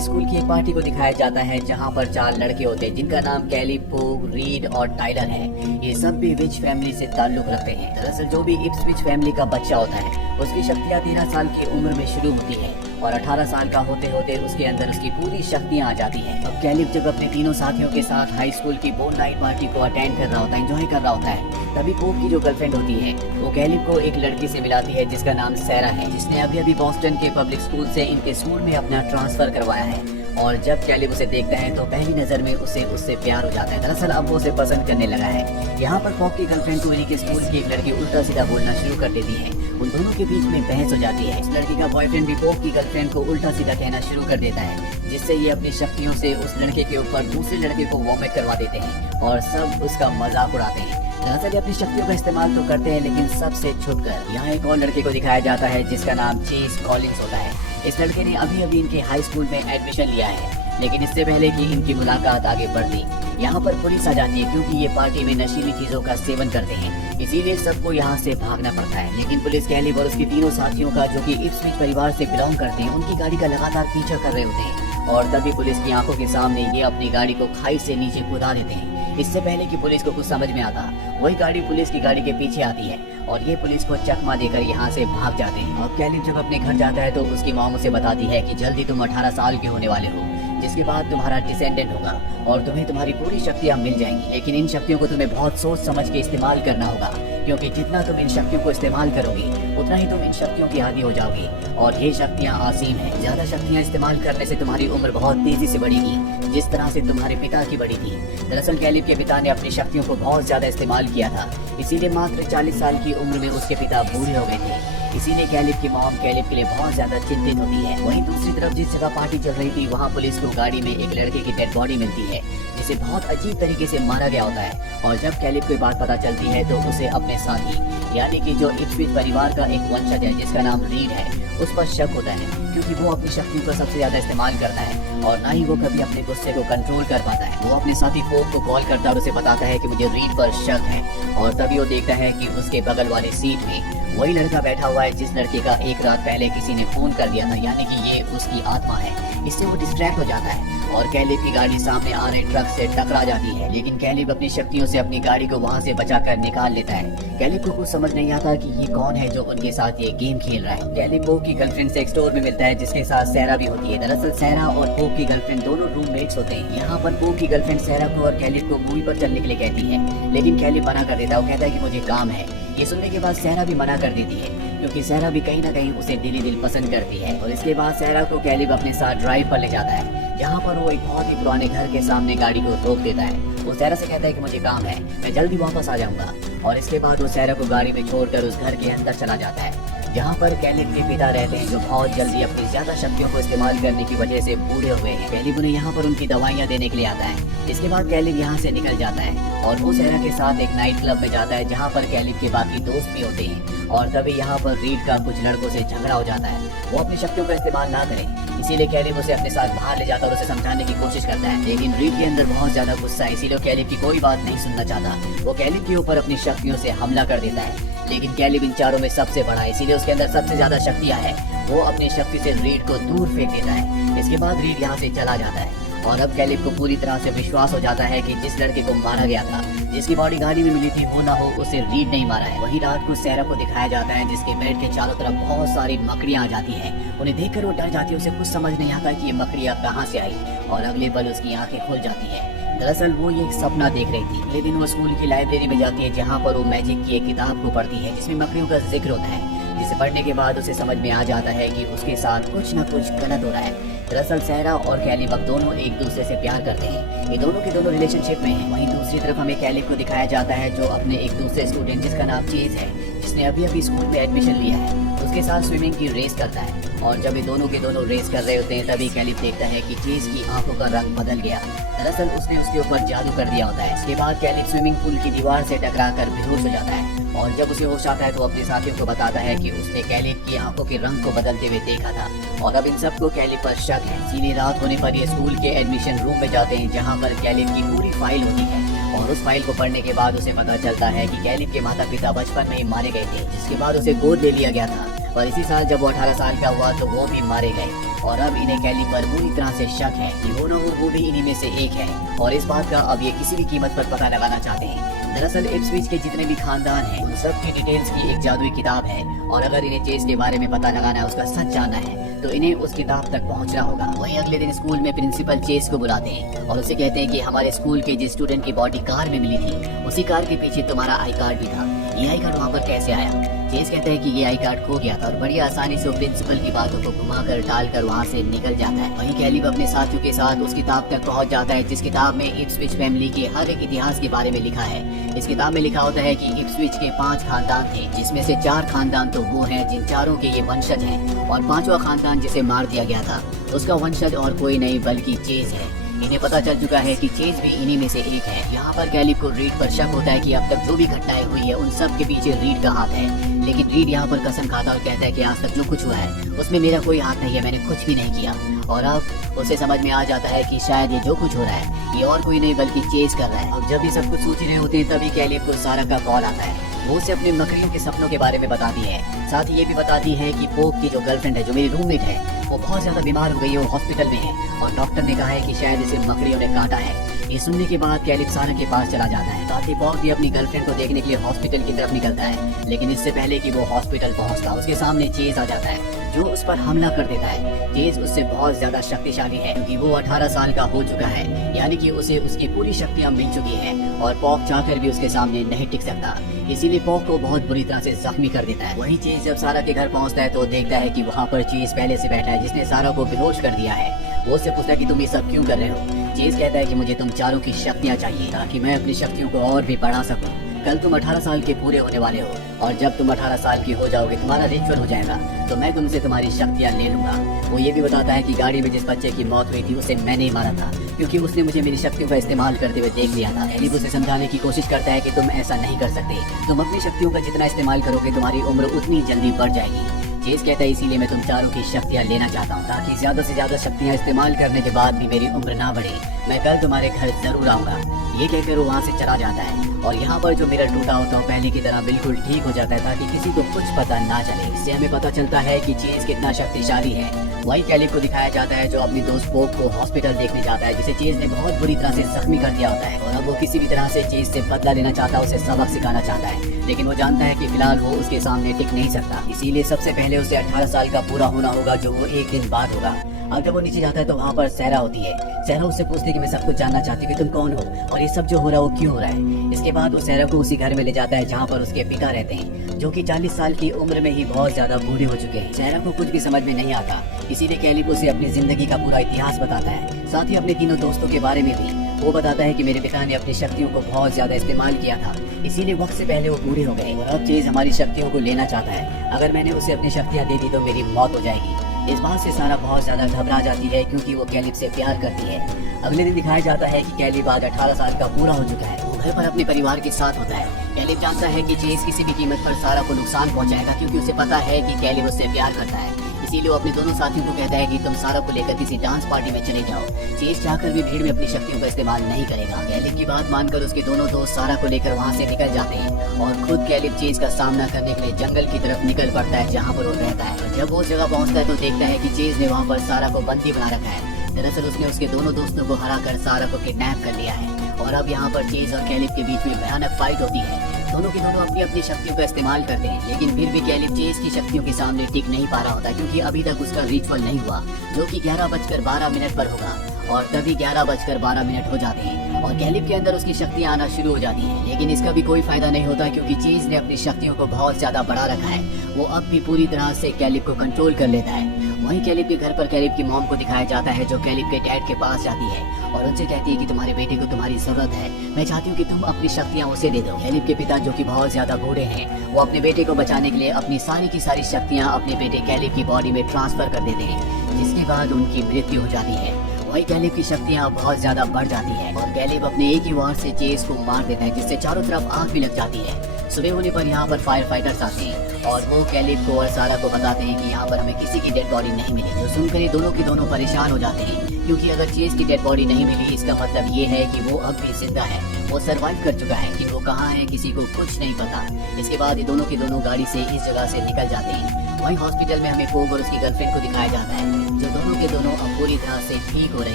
High school की एक party को दिखाया जाता है जहां पर 4 लड़के होते हैं जिनका नाम कैलिब, पोग, रीड और टाइलर है। ये सब भी विच फैमिली से ताल्लुक रखते हैं। दरअसल जो भी इप्सविच फैमिली का बच्चा होता है उसकी शक्तियाँ 13 साल की उम्र में शुरू होती है और 18 साल का होते होते उसके अंदर उसकी पूरी शक्तियाँ आ जाती हैं। अब कैलिब जब अपने तीनों साथियों के साथ हाई स्कूल की बोन नाइट पार्टी को अटेंड कर रहा होता है, एंजॉय कर रहा होता है, तभी पोग की जो गर्लफ्रेंड होती है वो कैलिब को एक लड़की से मिलाती है जिसका नाम सैरा है, जिसने अभी अभी बॉस्टन के पब्लिक स्कूल से इनके स्कूल में अपना ट्रांसफर करवाया है। और जब कैलिब उसे देखता है तो पहली नजर में उससे प्यार हो जाता है। दरअसल अब वो उसे पसंद करने लगा है। यहाँ पर पोग की गर्लफ्रेंड को इन्हीं के स्कूल की एक लड़की उल्टा सीधा बोलना शुरू कर देती है। उन दोनों के बीच में बहस हो जाती है। इस लड़की का बॉयफ्रेंड भी पोग की गर्लफ्रेंड को उल्टा सीधा कहना शुरू कर देता है, जिससे ये अपनी शक्तियों से उस लड़के के ऊपर दूसरे लड़के को वॉमिट करवा देते हैं और सब उसका मजाक उड़ाते हैं। दरअसल अपनी शक्तियों का इस्तेमाल तो करते हैं लेकिन सबसे छुपकर। यहाँ एक और लड़के को दिखाया जाता है जिसका नाम चेस कॉलिंस होता है। इस लड़के ने अभी अभी इनके हाई स्कूल में एडमिशन लिया है, लेकिन इससे पहले कि इनकी मुलाकात आगे बढ़ती यहाँ पर पुलिस आ जाती है क्योंकि ये पार्टी में नशीली चीजों का सेवन करते हैं, इसीलिए सबको यहाँ से भागना पड़ता है। लेकिन पुलिस कैलिब और उसके तीनों साथियों का जो कि इप्सविच परिवार से बिलोंग करते हैं उनकी गाड़ी का लगातार पीछा कर रहे होते हैं और तभी पुलिस की आंखों के सामने ये अपनी गाड़ी को खाई से नीचे कूदा देते हैं। इससे पहले कि पुलिस को कुछ समझ में आता वही गाड़ी पुलिस की गाड़ी के पीछे आती है और ये पुलिस को चकमा देकर यहाँ से भाग जाते हैं। और कैलिब जब अपने घर जाता है तो उसकी मॉम उसे बताती है कि जल्दी तुम 18 साल के होने वाले हो, जिसके बाद तुम्हारा डिसेंडेंट होगा और तुम्हें तुम्हारी पूरी शक्तियाँ मिल जाएंगी। लेकिन इन शक्तियों को तुम्हें बहुत सोच समझ के इस्तेमाल करना होगा, क्योंकि जितना तुम इन शक्तियों को इस्तेमाल करोगे उतना ही तुम इन शक्तियों की आदी हो जाओगे। और ये शक्तियाँ असीम है। ज्यादा शक्तियाँ इस्तेमाल करने से तुम्हारी उम्र बहुत तेजी से बढ़ेगी, जिस तरह से तुम्हारे पिता की बढ़ी थी। दरअसल कैलिब के पिता ने अपनी शक्तियों को बहुत ज्यादा इस्तेमाल किया था, इसीलिए मात्र 40 साल की उम्र में उसके पिता बूढ़े हो गए थे। इसीलिए कैलिब की मॉम कैलिब के लिए बहुत ज्यादा चिंतित होती है। वहीं दूसरी तरफ जिस जगह पार्टी चल रही थी वहाँ पुलिस को गाड़ी में एक लड़के की डेड बॉडी मिलती है, जिसे बहुत अजीब तरीके से मारा गया होता है। और जब कैलिब को बात पता चलती है तो उसे अपने साथी यानी कि जो इप्सविच परिवार का एक वंशज है जिसका नाम रीड है उस पर शक होता है, क्योंकि वो अपनी शक्तियों का सबसे ज्यादा इस्तेमाल करता है और ना ही वो कभी अपने गुस्से को कंट्रोल कर पाता है। वो अपने साथी पोग को कॉल करता है और उसे बताता है कि मुझे रीड पर शक है। और तभी वो देखता है कि उसके बगल वाली सीट में वही लड़का बैठा हुआ है जिस लड़के का एक रात पहले किसी ने फोन कर दिया था, यानी कि ये उसकी आत्मा है। इससे वो डिस्ट्रैक्ट हो जाता है और कैलिब की गाड़ी सामने आ रहे ट्रक से टकरा जाती है, लेकिन कैलिब अपनी शक्तियों से अपनी गाड़ी को वहाँ से बचाकर निकाल लेता है। कैलिब को कुछ समझ नहीं आता कि ये कौन है जो उनके साथ ये गेम खेल रहा है। कैलिब पोग की गर्लफ्रेंड से एक स्टोर में मिलता है जिसके साथ सैरा भी होती है। दरअसल सैरा और पोग की गर्लफ्रेंड दोनों रूममेट्स होते हैं। यहाँ पर पोग की गर्लफ्रेंड सैरा को और कैलिब को मूवी पर चलने के लिए कहती है, लेकिन कैलिब मना कर देता है। वो कहता है कि मुझे काम है। ये सुनने के बाद सैरा भी मना कर देती है, क्योंकि सैरा भी कहीं ना कहीं उसे दिली दिल पसंद करती है। और इसके बाद सैरा को कैलिब अपने साथ ड्राइव पर ले जाता है, जहाँ पर वो एक बहुत ही पुराने घर के सामने गाड़ी को रोक देता है। वो सैरा से कहता है कि मुझे काम है, मैं जल्दी वापस आ जाऊंगा। और इसके बाद वो सैरा को गाड़ी में छोड़कर उस घर के अंदर चला जाता है, जहाँ पर कैलिब के पिता रहते हैं, जो बहुत जल्दी अपनी ज्यादा शक्तियों को इस्तेमाल करने की वजह से बूढ़े हुए हैं। कैलिब उन्हें यहाँ पर उनकी दवाइयाँ देने के लिए आता है। इसके बाद कैलिब यहाँ से निकल जाता है और वो सैरा के साथ एक नाइट क्लब में जाता है, जहाँ पर कैलिब के बाकी दोस्त भी होते हैं। और तभी यहाँ पर रीड का कुछ लड़कों से झगड़ा हो जाता है। वो अपनी शक्तियों का इस्तेमाल ना करे, इसीलिए कैलिब उसे अपने साथ बाहर ले जाता है और उसे समझाने की कोशिश करता है, लेकिन रीड के अंदर बहुत ज्यादा गुस्सा है, इसीलिए कैलिब की कोई बात नहीं सुनना चाहता। वो कैलिब के ऊपर अपनी शक्तियों से हमला कर देता है, लेकिन कैलिब इन चारों में सबसे बड़ा है, इसीलिए उसके अंदर सबसे ज्यादा शक्तियाँ हैं। वो अपनी शक्ति से रीड को दूर फेंक देता है। इसके बाद रीड यहाँ से चला जाता है और अब कैलिब को पूरी तरह से विश्वास हो जाता है कि जिस लड़के को मारा गया था, जिसकी बॉडी गाड़ी में मिली थी, वो ना हो उसे रीड नहीं मारा है। वही रात को सैरा को दिखाया जाता है जिसके बेड के चारों तरफ बहुत सारी मकड़ियाँ आ जाती हैं। उन्हें देखकर वो डर जाती है, उसे कुछ समझ नहीं आता कि ये मकड़ियाँ कहाँ से आई और अगले पल उसकी आंखें खुल जाती है। दरअसल वो ये सपना देख रही थी। अगले दिन वो स्कूल की लाइब्रेरी में जाती है, जहाँ पर वो मैजिक की एक किताब को पढ़ती है जिसमें मकड़ियों का जिक्र होता है, जिसे पढ़ने के बाद उसे समझ में आ जाता है कि उसके साथ कुछ न कुछ गलत हो रहा है। दरअसल सैरा और कैलिब अब दोनों एक दूसरे से प्यार करते हैं। ये दोनों के दोनों रिलेशनशिप में हैं। वहीं दूसरी तरफ हमें कैलिब को दिखाया जाता है जो अपने एक दूसरे स्टूडेंट जिसका नाम चेज है, जिसने अभी अभी स्कूल में एडमिशन लिया है, उसके साथ स्विमिंग की रेस करता है। और जब ये दोनों के दोनों रेस कर रहे होते हैं तभी कैलिब देखता है कि चेज की आंखों का रंग बदल गया। दरअसल उसने उसके ऊपर जादू कर दिया होता है। इसके बाद कैलिब स्विमिंग पूल की दीवार से टकराकर बेहोश हो जाता है और जब उसे होश आता है तो अपने साथियों को बताता है कि उसने कैलिब की आंखों के रंग को बदलते हुए देखा था। और अब इन सबको कैलिब पर शक है। इसीलिए रात होने पर ये स्कूल के एडमिशन रूम में जाते हैं, जहाँ पर कैलिब की पूरी फाइल होती है। और उस फाइल को पढ़ने के बाद उसे पता चलता है कि कैलिब के माता पिता बचपन में ही मारे गए थे, जिसके बाद उसे गोद ले लिया गया था। और इसी साल जब वो 18 साल का हुआ तो वो भी मारे गए। और अब इन्हें कैली पर पूरी तरह से शक है कि वो न वो भी इन्हीं में से एक है, और इस बात का अब ये किसी भी कीमत पर पता लगाना चाहते हैं। दरअसल इप्सविच के जितने भी खानदान हैं उन सब की डिटेल्स की एक जादुई किताब है, और अगर इन्हें चेज के बारे में पता लगाना है, उसका सच जानना है, तो इन्हें उस किताब तक पहुंचना होगा। वहीं अगले दिन स्कूल में प्रिंसिपल चेज को बुलाते हैं और उसे कहते हैं कि हमारे स्कूल के जिस स्टूडेंट की बॉडी कार में मिली थी उसी कार के पीछे तुम्हारा आई कार्ड भी था। ये आई कार्ड वहाँ पर कैसे आया? चेज कहता है कि ये आई कार्ड खो गया था और बड़ी आसानी से प्रिंसिपल की बातों को घुमाकर टालकर वहाँ से निकल जाता है। वहीं कैलिब अपने साथियों के साथ उस किताब तक पहुँच जाता है जिस किताब में इप्सविच फैमिली के हर एक इतिहास के बारे में लिखा है। इस किताब में लिखा होता है कि इप्सविच के 5 खानदान थे, जिसमें से 4 खानदान तो वो हैं जिन चारों के ये वंशज हैं, और 5वां खानदान जिसे मार दिया गया था उसका वंशज और कोई नहीं बल्कि चेज है। इन्हें पता चल चुका है कि चेज भी इन्हीं में से एक है। यहाँ पर कैलिब को रीड पर शक होता है कि अब तक जो भी घटनाएं हुई है उन सब के पीछे रीड का हाथ है, लेकिन रीड यहाँ पर कसम खाता और कहता है कि आज तक जो कुछ हुआ है उसमें मेरा कोई हाथ नहीं है, मैंने कुछ भी नहीं किया। और अब उसे समझ में आ जाता है कि शायद ये जो कुछ हो रहा है ये और कोई नहीं बल्कि चेज कर रहा है। अब जब ये सब कुछ सोच रहे होते हैं तभी कैलिब को सारा का कॉल आता है। वो उसे अपने मकड़ियों के सपनों के बारे में बताती है, साथ ही ये भी बताती है कि पोप की जो गर्लफ्रेंड है, जो मेरी रूममेट है, वो बहुत ज्यादा बीमार हो गई है, वो हॉस्पिटल में है और डॉक्टर ने कहा है कि शायद इसे मकड़ियों ने काटा है। ये सुनने के बाद कैलिब सारा के पास चला जाता है। साथ ही पॉक भी अपनी गर्लफ्रेंड को देखने के लिए हॉस्पिटल की तरफ निकलता है, लेकिन इससे पहले कि वो हॉस्पिटल पहुंचता उसके सामने चेज आ जाता है जो उस पर हमला कर देता है। चेज उससे बहुत ज्यादा शक्तिशाली है क्योंकि वो 18 साल का हो चुका है, यानी कि उसे उसकी पूरी शक्तियां मिल चुकी हैं और पॉक चाहकर भी उसके सामने नहीं टिक सकता, इसीलिए पॉक को बहुत बुरी तरह से जख्मी कर देता है। वही चेज जब सारा के घर पहुंचता है तो देखता है कि वहाँ पर चेज पहले से बैठा है जिसने सारा को बेहोश कर दिया है। वो उससे पूछता है कि तुम ये सब क्यों कर रहे हो? चेज कहता है कि मुझे तुम चारों की शक्तियाँ चाहिए ताकि मैं अपनी शक्तियों को और भी बढ़ा सकूं। कल तुम 18 साल के पूरे होने वाले हो और जब तुम 18 साल की हो जाओगे, तुम्हारा रिचुअल हो जाएगा, तो मैं तुमसे तुम्हारी शक्तियाँ ले लूंगा। वो ये भी बताता है कि गाड़ी में जिस बच्चे की मौत हुई थी उसे मैंने ही मारा था क्योंकि उसने मुझे मेरी शक्तियों का इस्तेमाल करते हुए देख लिया था। कैलिब उसे समझाने की कोशिश करता है कि तुम ऐसा नहीं कर सकते, तुम अपनी शक्तियों का जितना इस्तेमाल करोगे तुम्हारी उम्र उतनी जल्दी बढ़ जाएगी। चेज कहता है इसीलिए मैं तुम चारों की शक्तियाँ लेना चाहता हूँ ताकि ज्यादा से ज्यादा शक्तियाँ इस्तेमाल करने के बाद भी मेरी उम्र ना बढ़े। मैं कल तुम्हारे घर जरूर आऊंगा। ये कहकर वो वहाँ से चला जाता है और यहाँ पर जो मिरर टूटा होता है पहले की तरह बिल्कुल ठीक हो जाता है ताकि किसी को कुछ पता ना चले। इससे हमें पता चलता है कि चेज कितना शक्तिशाली है। वही कैलिब को दिखाया जाता है जो अपनी दोस्त पोप को हॉस्पिटल देखने जाता है जिसे चेज ने बहुत बुरी तरह से जख्मी कर दिया होता है और अब वो किसी भी तरह से चेज से बदला लेना चाहता है, उसे सबक सिखाना चाहता है, लेकिन वो जानता है कि फिलहाल वो उसके सामने टिक नहीं सकता, इसीलिए सबसे पहले उसे 18 साल का पूरा होना होगा जो वो एक दिन बाद होगा। अब जब वो नीचे जाता है तो वहाँ पर सहरा होती है। सहरा उससे पूछती है कि मैं सब कुछ जानना चाहती हूँ कि तुम कौन हो और ये सब जो हो रहा है वो क्यों हो रहा है। इसके बाद वो सहरा को उसी घर में ले जाता है जहाँ पर उसके पिता रहते हैं जो कि 40 साल की उम्र में ही बहुत ज्यादा बूढ़े हो चुके हैं। सहरा को कुछ भी समझ में नहीं आता, इसीलिए कैलिब उसे अपनी जिंदगी का पूरा इतिहास बताता है, साथ ही अपने तीनों दोस्तों के बारे में भी। वो बताता है कि मेरे पिता ने अपनी शक्तियों को बहुत ज्यादा इस्तेमाल किया था, इसीलिए वक्त से पहले वो बूढ़े हो गए और अब चेज हमारी शक्तियों को लेना चाहता है। अगर मैंने उसे अपनी शक्तियाँ दे दी तो मेरी मौत हो जाएगी। इस बात से सारा बहुत ज्यादा घबरा जाती है क्योंकि वो कैलिब से प्यार करती है। अगले दिन दिखाया जाता है कि कैलिब आज 18 साल का पूरा हो चुका है। वो घर पर अपने परिवार के साथ होता है। कैलिब जानता है कि चेज किसी भी कीमत पर सारा को नुकसान पहुंचाएगा क्योंकि उसे पता है कि कैलिब उससे प्यार करता है, इसीलिए वो अपने दोनों साथियों को कहता है कि तुम सारा को लेकर किसी डांस पार्टी में चले जाओ। चेज चाहकर भी भीड़ में अपनी शक्तियों का इस्तेमाल नहीं करेगा। कैलिब की बात मानकर उसके दोनों दोस्त सारा को लेकर वहाँ से निकल जाते हैं और खुद कैलिब चेज का सामना करने के लिए जंगल की तरफ निकल पड़ता है जहाँ पर वो रहता है। और जब वो जगह पहुँचता है तो देखता है कि चेज ने वहाँ पर सारा को बंदी बना रखा है। दरअसल उसने उसके दोनों दोस्तों को हराकर सारा को किडनैप कर लिया है और अब यहाँ पर चेज और कैलिब के बीच में भयानक फाइट होती है। दोनों के दोनों अपनी अपनी शक्तियों का इस्तेमाल करते हैं, लेकिन फिर भी कैलिब चेज की शक्तियों के सामने टिक नहीं पा रहा होता क्योंकि अभी तक उसका रिचुअल नहीं हुआ जो कि 11:12 पर होगा और तभी 11:12 हो जाते हैं और कैलिब के अंदर उसकी शक्तियां आना शुरू हो जाती हैं। लेकिन इसका भी कोई फायदा नहीं होता क्योंकि चेज ने अपनी शक्तियों को बहुत ज्यादा बढ़ा रखा है। वो अब भी पूरी तरह से कैलिब को कंट्रोल कर लेता है। वहीं कैलिब के घर पर कैलिब की मॉम को दिखाया जाता है जो कैलिब के डैड के पास जाती है और उनसे कहती है कि तुम्हारे बेटे को तुम्हारी जरूरत है, मैं चाहती हूँ कि तुम अपनी शक्तियाँ उसे दे दो। कैलिब के पिता जो कि बहुत ज्यादा बूढ़े हैं वो अपने बेटे को बचाने के लिए अपनी सारी की सारी शक्तियाँ अपने बेटे कैलिब की बॉडी में ट्रांसफर कर देते हैं, जिसके बाद उनकी मृत्यु हो जाती है। वही कैलिब की शक्तियाँ बहुत ज्यादा बढ़ जाती है और कैलिब अपने एक ही वार से चेज को मार देता है जिससे चारों तरफ आग भी लग जाती है। सुबह होने पर यहाँ पर फायर फाइटर्स आते हैं और वो कैलिब को और सारा को बताते हैं कि यहाँ पर हमें किसी की डेड बॉडी नहीं मिली। जो सुनकर ये दोनों के दोनों परेशान हो जाते हैं क्योंकि अगर चेज की डेड बॉडी नहीं मिली इसका मतलब ये है कि वो अब भी जिंदा है, वो सरवाइव कर चुका है, कि वो कहाँ है किसी को कुछ नहीं पता। इसके बाद ये दोनों के दोनों गाड़ी से इस जगह से निकल जाते हैं। वहीं हॉस्पिटल में हमें फोग और उसकी गर्लफ्रेंड को दिखाया जाता है, जो दोनों के दोनों अब पूरी तरह से ठीक हो रहे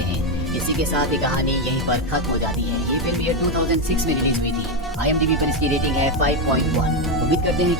हैं। इसी के साथ ये कहानी यहीं पर खत्म हो जाती है। ये फिल्म ईयर 2006 में रिलीज हुई थी। IMDb पर इसकी रेटिंग है 5.1। उम्मीद करते हैं